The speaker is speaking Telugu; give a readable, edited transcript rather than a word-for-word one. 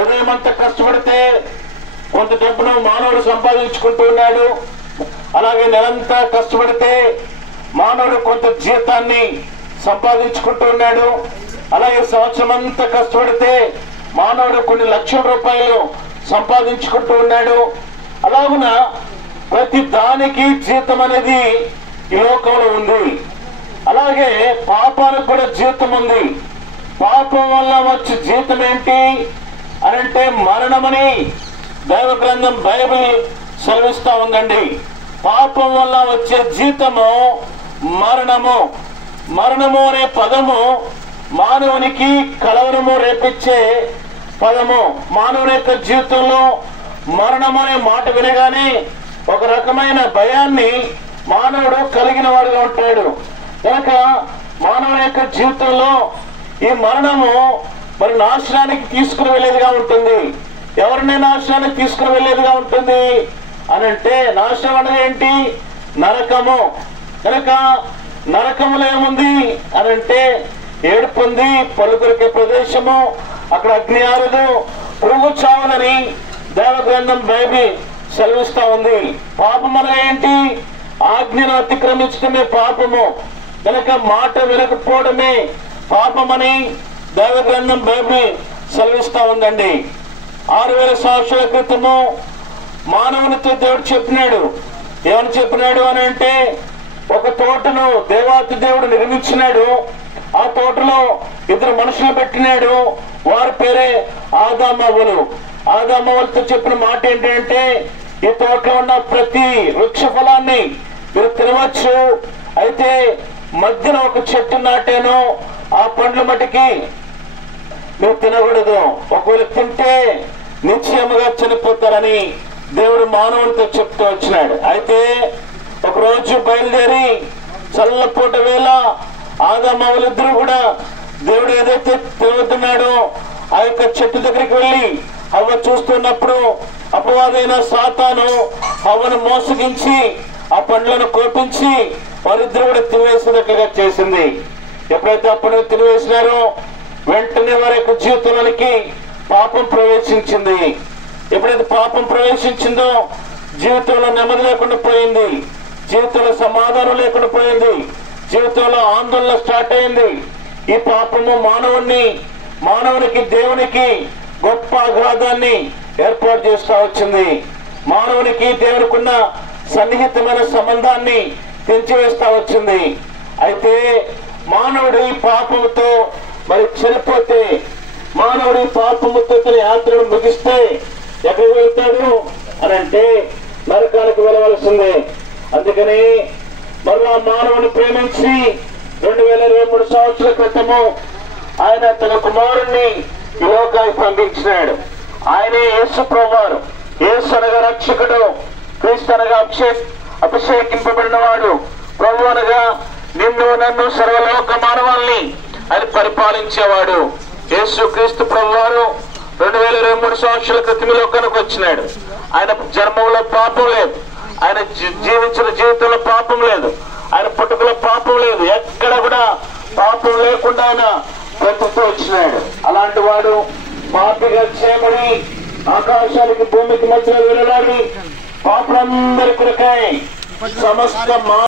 ఉదయం అంతా కష్టపడితే కొంత డబ్బును మానవుడు సంపాదించుకుంటూ ఉన్నాడు. అలాగే నెలంతా కష్టపడితే మానవుడు కొంత జీతాన్ని సంపాదించుకుంటూ ఉన్నాడు. అలాగే సంవత్సరం అంతా కష్టపడితే మానవుడు కొన్ని లక్షల రూపాయలు సంపాదించుకుంటూ ఉన్నాడు. అలాగున ప్రతి దానికి జీతం అనేది ఈ లోకంలో ఉంది. అలాగే పాపానికి కూడా జీతం ఉంది. పాపం వల్ల వచ్చే జీతం ఏంటి అనంటే మరణమని దైవ గ్రంథం బైబిల్ సెలవిస్తా ఉందండి. పాపం వల్ల వచ్చే జీతము మరణము. మరణము అనే పదము మానవునికి కలవరము రేపించే పదము. మానవుని యొక్క జీవితంలో మరణం అనే మాట వినగానే ఒక రకమైన భయాన్ని మానవుడు కలిగిన వాడుగా ఉంటాడు. కనుక మానవుని యొక్క జీవితంలో ఈ మరణము మరి నాశనానికి తీసుకుని వెళ్ళేదిగా ఉంటుంది. ఎవరిని నాశనానికి తీసుకుని వెళ్ళేదిగా ఉంటుంది అనంటే నాశనం అనేది ఏంటి? నరకము. కనుక నరకములో ఏముంది అనంటే ఏడుపు ఉంది, పలుకురికే ప్రదేశము, అక్కడ అగ్ని ఆరదు, పురుగు చావదని దైవ గ్రంథం బైబిల్ సెలవిస్తా ఉంది. పాపం అనగా ఏంటి? ఆజ్ఞను అతిక్రమించడమే పాపము. కనుక మాట వినకపోవడమే పాపమని దైవ గ్రంథం బైబిల్ సెలవిస్తా ఉందండి. 6000 సంవత్సరాల క్రితము మానవునితో దేవుడు చెప్పినాడు. ఏమని చెప్పినాడు అని అంటే, ఒక తోటను దేవాతి దేవుడు నిర్మించినాడు. ఆ తోటలో 2 మనుషులు పెట్టినాడు. వారి పేరే ఆదామవ్వలు. ఆదామవ్వలతో చెప్పిన మాట ఏంటంటే, ఈ తోటలో ఉన్న ప్రతి వృక్ష ఫలాన్ని మీరు తినవచ్చు, అయితే మధ్యన ఒక చెట్టు నాటాను, ఆ పండ్ల మటుకి మీరు తినకూడదు, ఒకవేళ తింటే నిశ్చయముగా చనిపోతారని దేవుడు మానవునితో చెప్తూ వచ్చినాడు. అయితే ఒకరోజు బయలుదేరి చల్లపూట వేళ ఆదామవ్వలిద్దరూ కూడా దేవుడు ఏదైతే తిరుగుతున్నాడో ఆ యొక్క చెట్టు దగ్గరికి వెళ్ళి హవ్వ చూస్తున్నప్పుడు అపవాదైన సాతాను హవ్వను మోసగించి ఆ పండ్లను కోపించి వారిద్దరు కూడా తినివేసినట్లుగా చేసింది. ఎప్పుడైతే అప్పుడు తినివేసినారో వెంటనే వారి యొక్క జీవితంలోనికి పాపం ప్రవేశించింది. ఎప్పుడైతే పాపం ప్రవేశించిందో జీవితంలో నెమ్మది లేకుండా పోయింది, జీవితంలో సమాధానం లేకుండా పోయింది, జీవితంలో ఆందోళన స్టార్ట్ అయింది. ఈ పాపము మానవునికి దేవునికి గొప్ప అగాధాన్ని ఏర్పాటు చేస్తూ వచ్చింది. మానవునికి దేవునికి ఉన్న సన్నిహితమైన సంబంధాన్ని తెంచివేస్తా వచ్చింది. అయితే మానవుడు ఈ పాపముతో మరి చనిపోతే, మానవుడు ఈ పాపముతో తన యాత్రను ముగిస్తే ఎక్కడికి వెళ్తాడు అని అంటే నరకానికి వెళ్ళవలసిందే. అందుకని మరలా మానవుని ప్రేమించి 2023 సంవత్సరాల క్రితము ఆయన తన కుమారుణ్ణి ఈ లోకానికి పంపించినాడు. ఆయనే యేసు ప్రభువారు. యేసు అనగా రక్షకుడు, క్రీస్తు అనగా అభిషేకింపబడిన వాడు, ప్రభు అనగా నిన్ను నన్ను సర్వలోక మానవాల్ని ఆయన పరిపాలించేవాడు. యేసు క్రీస్తు ప్రభువారు 2023 సంవత్సరాల క్రితం లోకానికి వచ్చినాడు. ఆయన జన్మంలో పాపం లేదు, ఆయన జీవించిన జీవితంలో పాపం లేదు, ఆయన పుట్టుకలో పాపం లేదు, ఎక్కడ కూడా పాపం లేకుండా ఆయన బ్రతుకుతూ వచ్చినాడు. అలాంటి వాడు పాపిగా చేయబడి ఆకాశానికి భూమికి మధ్యలో వెళ్ళాలి. పాపులందరి కొరకై సమస్త